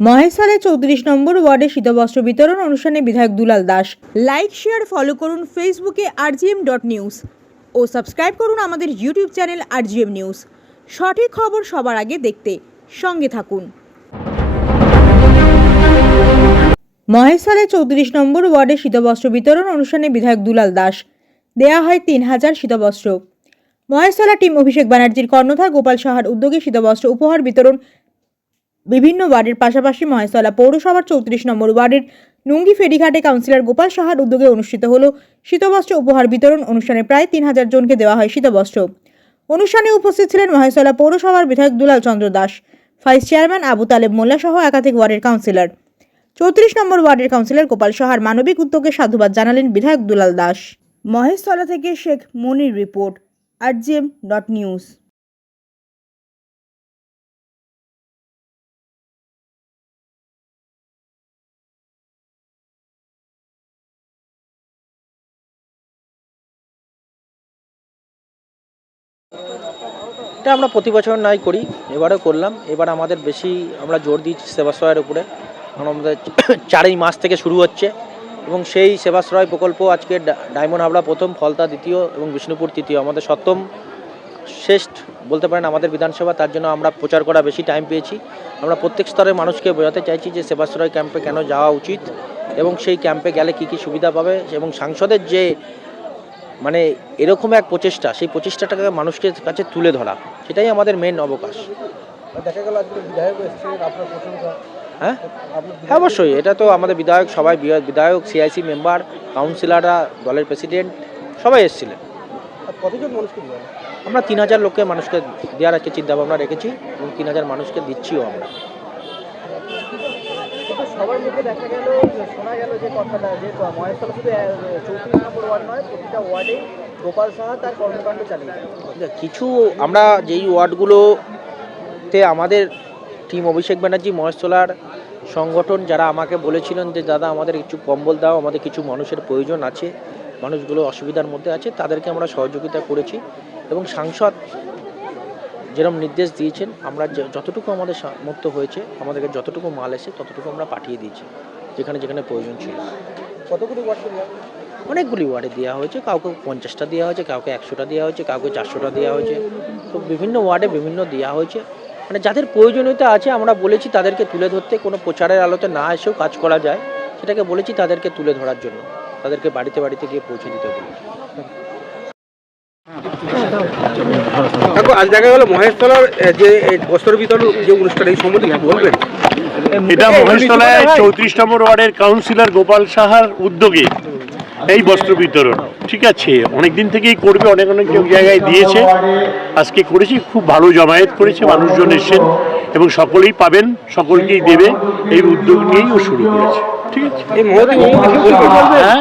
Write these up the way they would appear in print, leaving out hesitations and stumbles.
মহেশতলায় 34 নম্বর ওয়ার্ডে শীতবস্ত্র বিতরণ অনুষ্ঠানে বিধায়ক দুলাল দাস। লাইক শেয়ার ফলো করুন ফেসবুকে rgm.news ও সাবস্ক্রাইব করুন আমাদের ইউটিউব চ্যানেল rgm নিউজ। সঠিক খবর সবার আগে দেখতে সঙ্গে থাকুন। মহেশতলায় 34 নম্বর ওয়ার্ডে শীতবস্ত্র বিতরণ অনুষ্ঠানে বিধায়ক দুলাল দাস। দেয়া হয় 3000 শীতবস্ত্র। মহেশতলা টিম অভিষেক ব্যানার্জির কর্ণধার গোপাল সাহার উদ্যোগে শীতবস্ত্র উপহার বিতরণ বিভিন্ন ওয়ার্ডের পাশাপাশি মহেশতলা পৌরসভার 34 নম্বর ওয়ার্ডের নুঙ্গি ফেরিঘাটে কাউন্সিলর গোপাল সাহার উদ্যোগে অনুষ্ঠিত হল শীতবস্ত্র উপহার বিতরণ অনুষ্ঠানে প্রায় 3000 জনকে দেওয়া হয় শীতবস্ত্র। অনুষ্ঠানে উপস্থিত ছিলেন মহেশতলা পৌরসভার বিধায়ক দুলাল চন্দ্র দাস, ভাইস চেয়ারম্যান আবু তালেব মোল্লা সহ একাধিক ওয়ার্ডের কাউন্সিলর। 34 নম্বর ওয়ার্ডের কাউন্সিলর গোপাল সাহার মানবিক উদ্যোগে সাধুবাদ জানালেন বিধায়ক দুলাল দাস। মহেশতলা থেকে শেখ মনির রিপোর্ট, rgm.news। এটা আমরা প্রতি বছর নাই করি, এবারেও করলাম। এবার আমাদের বেশি আমরা জোর দিচ্ছি সেবাশ্রয়ের উপরে, কারণ আমাদের 4ই মাস থেকে শুরু হচ্ছে এবং সেই সেবাশ্রয় প্রকল্প আজকে ডায়মন্ড হাবড়া প্রথম, ফলতা দ্বিতীয় এবং বিষ্ণুপুর তৃতীয়, আমাদের সপ্তম শ্রেষ্ঠ বলতে পারেন আমাদের বিধানসভা। তার জন্য আমরা প্রচার করা বেশি টাইম পেয়েছি। আমরা প্রত্যেক স্তরের মানুষকে বোঝাতে চাইছি যে সেবাশ্রয় ক্যাম্পে কেন যাওয়া উচিত এবং সেই ক্যাম্পে গেলে কী কী সুবিধা পাবে, এবং সাংসদের যে মানে এরকম এক প্রচেষ্টা, সেই প্রচেষ্টাটাকে মানুষের কাছে তুলে ধরা, সেটাই আমাদের মেন অবকাশ। দেখা গেল আজকে বিধায়ক এসেছিলেন, আপনার প্রশংসা। হ্যাঁ, অবশ্যই। এটা তো আমাদের বিধায়ক, সবাই বিধায়ক, সিআইসি মেম্বার, কাউন্সিলররা, দলের প্রেসিডেন্ট সবাই এসেছিলেন। কতজন মানুষকে দিলেন? আমরা 3000 লোককে মানুষকে দেওয়ার একটা চিন্তাভাবনা রেখেছি এবং 3000 মানুষকে দিচ্ছিও আমরা। সবার মুখে দেখা গেল, শোনা গেল যে কথাটা, যে মহেশতলা শুধু 34 নম্বর ওয়ার্ড নয়, প্রতিটা ওয়ার্ডেই গোপাল সাহা তার কর্মকাণ্ড চালিয়ে কিছু আমরা যেই ওয়ার্ডগুলোতে আমাদের টিম অভিষেক ব্যানার্জি মহেশতলার সংগঠন যারা আমাকে বলেছিলেন যে দাদা আমাদের কিছু কম্বল দাও, আমাদের কিছু মানুষের প্রয়োজন আছে, মানুষগুলো অসুবিধার মধ্যে আছে, তাদেরকে আমরা সহযোগিতা করেছি এবং সাংসদ যেরকম নির্দেশ দিয়েছেন আমরা যতটুকু আমাদের সামর্থ্য হয়েছে, আমাদেরকে যতটুকু মাল এসে ততটুকু আমরা পাঠিয়ে দিয়েছি যেখানে যেখানে প্রয়োজন ছিল। কতগুলি ওয়ার্ডে দেওয়া? অনেকগুলি ওয়ার্ডে দেওয়া হয়েছে, কাউকে 50টা দেওয়া হয়েছে, কাউকে 100টা দেওয়া হয়েছে, কাউকে 400টা দেওয়া হয়েছে। তো বিভিন্ন ওয়ার্ডে বিভিন্ন দেওয়া হয়েছে, মানে যাদের প্রয়োজনীয়তা আছে আমরা বলেছি তাদেরকে তুলে ধরতে, কোনো প্রচারের আলোতে না এসেও কাজ করা যায় সেটাকে বলেছি তাদেরকে তুলে ধরার জন্য, তাদেরকে বাড়িতে বাড়িতে গিয়ে পৌঁছে দিতে বলেছি। আজ দেখা গেল মহেশতলার যে বস্ত্র বিতরণ যে অনুষ্ঠান, এই সম্বন্ধে কি বলবেন? এটা মহেশতলায় 34 নম্বর ওয়ার্ডের কাউন্সিলর গোপাল সাহার উদ্যোগে এই বস্ত্র বিতরণ, ঠিক আছে, অনেকদিন থেকেই করবে, অনেক অনেক জায়গায় দিয়েছে, আজকে করেছি। খুব ভালো জমায়েত করেছে, মানুষজন এসেছেন এবং সকলেই পাবেন, সকলকেই দেবে, এই উদ্যোগ নিয়েই ও শুরু করেছে। ঠিক আছে, হ্যাঁ,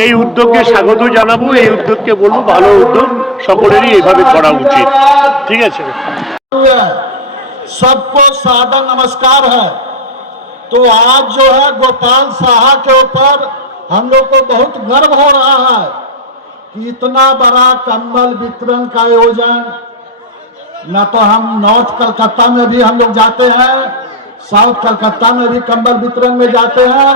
এই উদ্যোগকে স্বাগত জানাবো, এই উদ্যোগকে বলবো ভালো উদ্যোগ, সকলেরই এইভাবে করা উচিত। ঠিক আছে, सबको सादर नमस्कार है। तो आज जो है गोपाल साहा के ऊपर हम लोग को बहुत गर्व हो रहा है कि इतना बड़ा कंबल वितरण का आयोजन, न तो हम नॉर्थ कलकत्ता में भी हम लोग जाते हैं, साउथ कलकत्ता में भी कंबल वितरण में जाते हैं,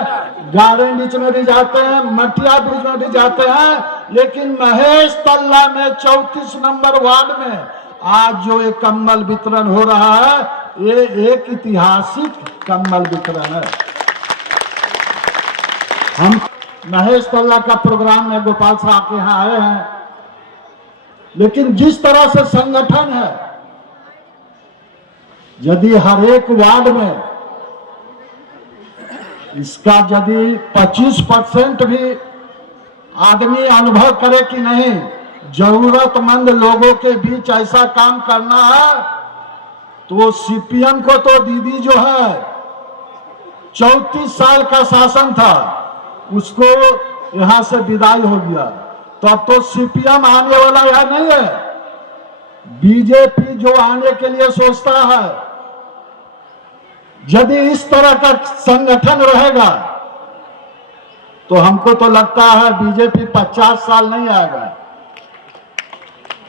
गार्डन बीच में भी जाते हैं, मटिया बीच में भी जाते हैं, लेकिन महेशतला में 34 नंबर वार्ड में आज जो ये कंबल वितरण हो रहा है, ये एक ऐतिहासिक कंबल वितरण है। हम महेशतला का प्रोग्राम में गोपाल साहब के यहाँ आए हैं, लेकिन जिस तरह से संगठन है, यदि हर एक वार्ड में इसका यदि 25% भी आदमी अनुभव करे कि नहीं, जरूरतमंद लोगों के बीच ऐसा काम करना है, तो सीपीएम को तो दीदी जो है 34 साल का शासन था, उसको यहां से विदाई हो गया, तो अब तो सीपीएम आने वाला यह नहीं है। बीजेपी जो आने के लिए सोचता है, यदि इस तरह का संगठन रहेगा तो हमको तो लगता है बीजेपी 50 साल नहीं आएगा।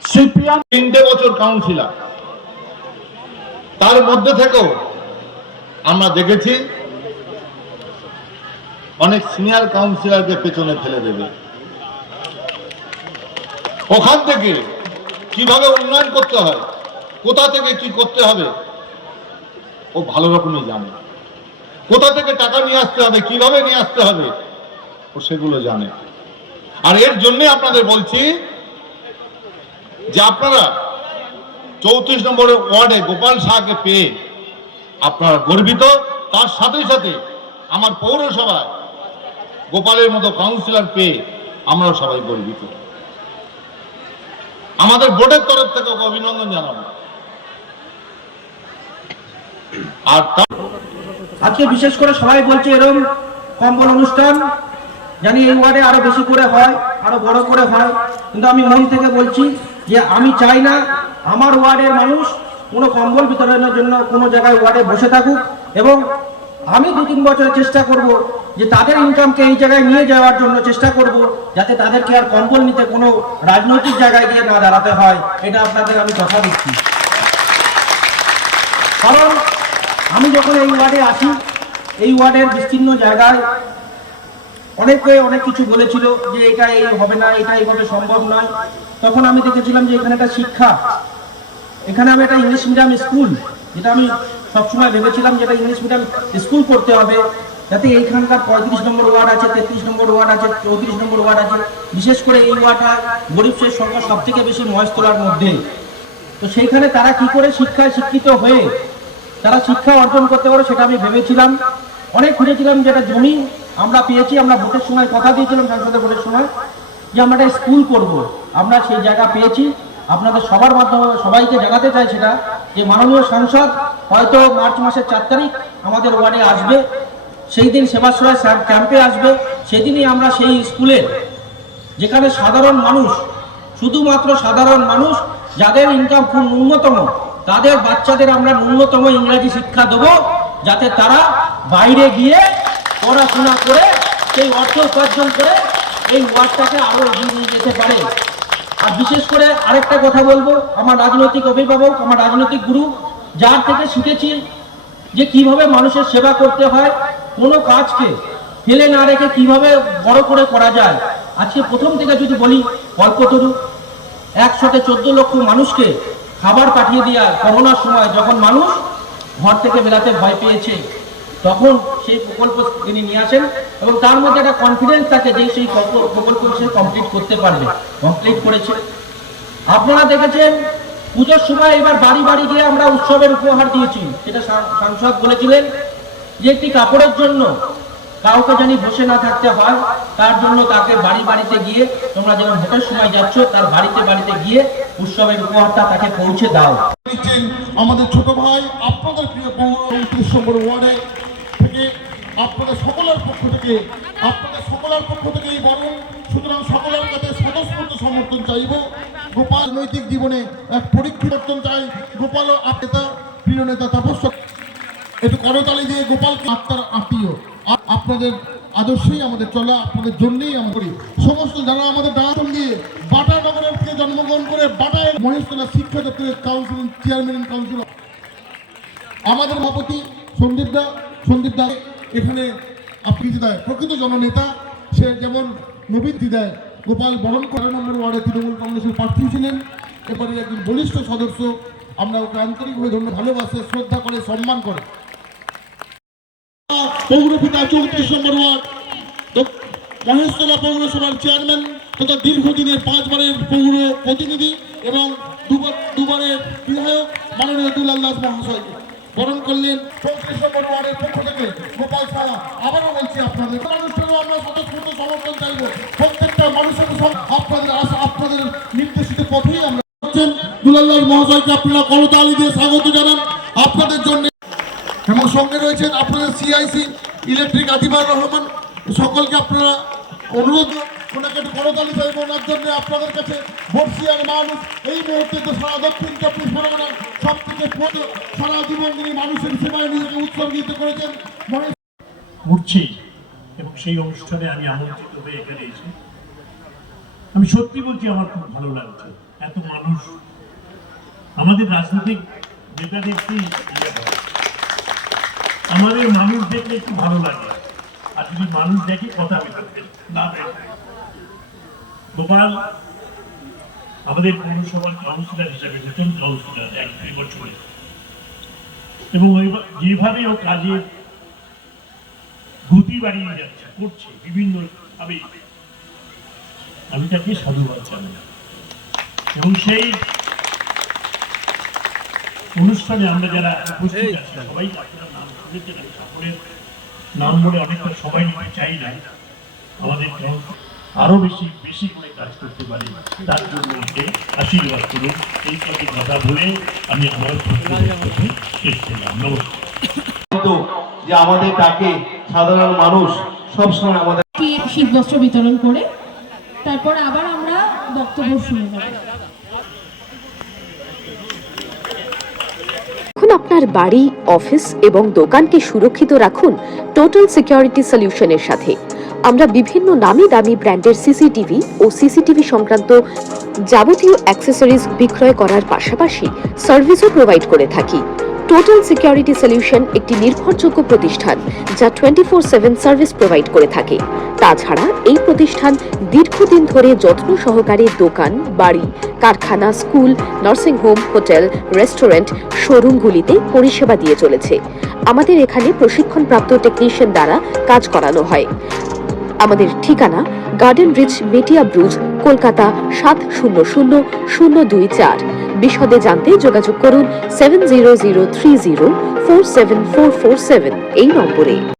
सीपीएम 3 বছর কাউন্সিলর, তার মধ্যে থেকেও আমরা দেখেছি অনেক সিনিয়র কাউন্সিলরকে পেছনে ফেলে দেবে। ওখান থেকে কিভাবে উন্নয়ন করতে হয়, কোথা থেকে কি করতে হবে ও ভালো রকমই জানে। কোথা থেকে টাকা নিয়ে আসতে হবে, কিভাবে নিয়ে আসতে হবে ও সেগুলো জানে। আর এর জন্য আপনাদের বলছি যে আপনারা 34 নম্বর ওয়ার্ডে গোপাল সাহাকে পেয়ে আপনারা গর্বিত। তার সাথে সাথে আমার পৌরসভায় গোপালের মতো কাউন্সিলর পেয়ে আমরাও সবাই গর্বিত। আমাদের বোর্ডের তরফ থেকে অভিনন্দন জানাবো। আর আজকে বিশেষ করে সবাই বলছে এরকম কম্বল অনুষ্ঠান জানি এই ওয়ার্ডে আরো বেশি করে হয়, আরো বড় করে হয়, কিন্তু আমি মন থেকে বলছি যে আমি চাই না আমার ওয়ার্ডের মানুষ কোনো কম্বল বিতরণের জন্য কোনো জায়গায় ওয়ার্ডে বসে থাকুক, এবং আমি 2-3 বছরের চেষ্টা করব যে তাদের ইনকামকে এই জায়গায় নিয়ে যাওয়ার জন্য চেষ্টা করব, যাতে তাদেরকে আর কম্বল নিতে কোনো রাজনৈতিক জায়গায় গিয়ে না দাঁড়াতে হয়। এটা আপনাদের আমি কথা দিচ্ছি। কারণ আমি যখন এই ওয়ার্ডে আসি, এই ওয়ার্ডের বিস্তীর্ণ জায়গায় অনেকে অনেক কিছু বলেছিল যে এটা এই হবে না, এটা এইভাবে সম্ভব নয়। তখন আমি দেখেছিলাম যে এখানে একটা শিক্ষা, এখানে আমি একটা ইংলিশ মিডিয়াম স্কুল, যেটা আমি সবসময় ভেবেছিলাম যে এটা ইংলিশ মিডিয়াম স্কুল করতে হবে, যাতে এইখানকার 35 নম্বর ওয়ার্ড আছে, 33 নম্বর ওয়ার্ড আছে, 34 নম্বর ওয়ার্ড আছে, বিশেষ করে এই ওয়ার্ডটা গরিবের সংখ্যা সব থেকে বেশি মহেশতলার মধ্যে। তো সেইখানে তারা কি করে শিক্ষায় শিক্ষিত হয়ে তারা শিক্ষা অর্জন করতে পারে সেটা আমি ভেবেছিলাম। অনেক খুঁজেছিলাম, যেটা জমি আমরা পেয়েছি, আমরা ভোটের সময় কথা দিয়েছিলাম সংসদে ভোটের সময় যে আমরা একটা স্কুল করব, আমরা সেই জায়গা পেয়েছি। আপনাদের সবার মাধ্যমে সবাইকে জানাতে চাই সেটা যে মাননীয় সাংসদ হয়তো মার্চ মাসের 4 তারিখ আমাদের ওয়ার্ডে আসবে, সেই দিন সেবাশ্রয় ক্যাম্পে আসবে। সেদিনই আমরা সেই স্কুলে, যেখানে সাধারণ মানুষ, শুধুমাত্র সাধারণ মানুষ যাদের ইনকাম খুব ন্যূনতম, তাদের বাচ্চাদের আমরা ন্যূনতম ইংরেজি শিক্ষা দেবো, যাতে তারা বাইরে গিয়ে পড়াশোনা করে সেই অর্থ উপার্জন করে এই ওয়ার্ডটাকে আরো এগিয়ে নিয়ে যেতে পারে। আর বিশেষ করে আরেকটা কথা বলবো, আমার রাজনৈতিক অভিভাবক, আমার রাজনৈতিক গুরু, যার থেকে শিখেছি যে কিভাবে মানুষের সেবা করতে হয়, কোনো কাজকে ফেলে না রেখে কিভাবে বড় করে করা যায়। আজকে প্রথম থেকে যদি বলি, কল্পতরু 114 লক্ষ মানুষকে খাবার পাঠিয়ে দেওয়া করোনার সময়, যখন মানুষ ঘর থেকে বেরাতে ভয় পেয়েছে, তখন সেই প্রকল্প তিনি নিয়ে আসেন এবং তার মধ্যে একটা কনফিডেন্স থাকে যে সেই প্রকল্প সে কমপ্লিট করতে পারবে, কমপ্লিট করেছে। আপনারা দেখেছেন পুজোর সময় এবার বাড়ি বাড়ি গিয়ে আমরা উৎসবের উপহার দিয়েছি, সেটা সাংসদ বলেছিলেন যে একটি কাপড়ের জন্য কাউকে জানি বসে না থাকতে হয়, তার জন্য তাকে বাড়ি বাড়িতে গিয়ে, তোমরা যেমন ভোটের সময় যাচ্ছ তার বাড়িতে বাড়িতে গিয়ে উৎসবের উপহারটা তাকে পৌঁছে দাও। আমাদের ছোট ভাই আপনাদের প্রিয় পৌর 29 নম্বর ওয়ার্ডে থেকে আপনাদের সকলের পক্ষ থেকে এই বরণ। সুতরাং সকলের কাছে স্বতঃস্ফূর্ত সমর্থন চাইব। গোপাল নৈতিক জীবনে এক পরিবর্তন চাই। গোপালও নেতা, প্রিয় নেতা তাপস্য, একটু করতালি দিয়ে গোপালকে আত্মার আত্মীয়, আপনাদের আদর্শেই আমাদের চলা, আপনাদের জন্যই আমরা করি। সমস্ত যারা আমাদের দাঁড়াতন দিয়ে বাটা নগরের থেকে জন্মগ্রহণ করে বাটায় মহেশতলা শিক্ষা দপ্তরের কাউন্সিল চেয়ারম্যান কাউন্সিলর আমাদের সভাপতি সন্দীপ দা এখানে আপনি দেয় প্রকৃত জননেতা। সে যেমন নবীন দিদায় গোপাল বরণ 12 নম্বর ওয়ার্ডে তৃণমূল কংগ্রেসের প্রার্থী ছিলেন, এবারে একজন বলিষ্ঠ সদস্য। আমরা ওকে আন্তরিকভাবে ভালোবাসে, শ্রদ্ধা করে, সম্মান করে। পৌরপিতা 34 নম্বর ওয়ার্ড মহেশতলা পৌরসভার চেয়ারম্যান তথা দীর্ঘদিনের 5 বারের পৌর প্রতিনিধি এবং দুবারের বিধায়ক মাননীয় দুলাল দাস মহাশয়কে বরণ করলেন 34 নম্বর ওয়ার্ডের পক্ষ থেকে গোপাল সাহা। আবারও বলছি, আপনাদের মানুষেরও আমরা স্বতঃস্ফূর্ত সমর্থন চাইব। প্রত্যেকটা মানুষের আপনাদের নির্দেশিত পথেই আমরা দুলাল দাস মহাশয়কে আপনারা করতালি দিয়ে স্বাগত জানান আপনাদের জন্য। এবং সঙ্গে রয়েছেন আপনাদের সিআইসি ইলেকট্রিক আদিবার রহমান। সকলকে আপনারা অনুরোধ, ওনাকে একটু করতালি চাইব ওনার জন্য। আপনাদের কাছে বর্ষিয়ার মানুষ এই মুহূর্তে তো সারা দক্ষিণ 24 পরগনার সব থেকে সারা জীবন তিনি মানুষের সেবায় নিজেকে উৎসর্গিত করেছেন। উঠছি এবং সেই অনুষ্ঠানে আমি আমন্ত্রিত হয়ে এখানে এসে আমি সত্যি বলছি, আমার খুব ভালো লাগছে। এত মানুষ, আমাদের রাজনৈতিক যেটা দেখছি আমাদের মানুষ দেখলে একটু ভালো লাগে, আর যদি মানুষ দেখে কথা বলতে না দেখে। গোপাল আমাদের পৌরসভার কাউন্সিলর হিসাবে নতুন কাউন্সিলর 1-2 বছরে, এবং যেভাবে ও কাজের গতি বাড়িয়ে যাচ্ছে, করছে বিভিন্ন ভাবে, আমি তাকে সাধুবাদ জানাই। এবং সেই অনুষ্ঠানে আমরা যারা উপস্থিত আছি সবাই আপনার নাম শুনেছেন, আমি সকলের নাম বলে অনেকটা সবাই নিতে চাই না, আমাদের আরো বেশি করে কাজ করতে পারি, তার জন্য আশীর্বাদ করুন। এই সব কথা বলে আমি আমার শেষ করলাম। নমস্কার। যে আমাদের ডাকে সাধারণ মানুষ সবসময় আমাদের শীতবস্ত্র বিতরণ করে তারপর আবার আমরা বক্তব্য শুনে যাব। এখন আপনার বাড়ি, অফিস এবং দোকানকে সুরক্ষিত রাখুন টোটাল সিকিউরিটি সলিউশনের সাথে। আমরা বিভিন্ন নামি দামি ব্র্যান্ডের সিসিটিভি ও সিসিটিভি সংক্রান্ত যাবতীয় অ্যাক্সেসরিজ বিক্রয় করার পাশাপাশি সার্ভিসও প্রোভাইড করে থাকি। টোটাল সিকিউরিটি সলিউশন একটি নির্ভরযোগ্য প্রতিষ্ঠান যা 24/7 সার্ভিস প্রোভাইড করে থাকে। তাছাড়া এই প্রতিষ্ঠান দীর্ঘদিন ধরে যত্ন সহকারে দোকান, বাড়ি, কারখানা, school, nursing home, hotel, restaurant, শোরুমগুলিতে পরিষেবা দিয়ে চলেছে। আমাদের এখানে প্রশিক্ষণপ্রাপ্ত টেকনিশিয়ান দ্বারা কাজ করানো হয়। আমাদের ঠিকানা গার্ডেন রিচ, মেটিয়া ব্রুজ, কলকাতা 700024। বিশদে জানতে যোগাযোগ করুন 7003047447 এই নম্বরে।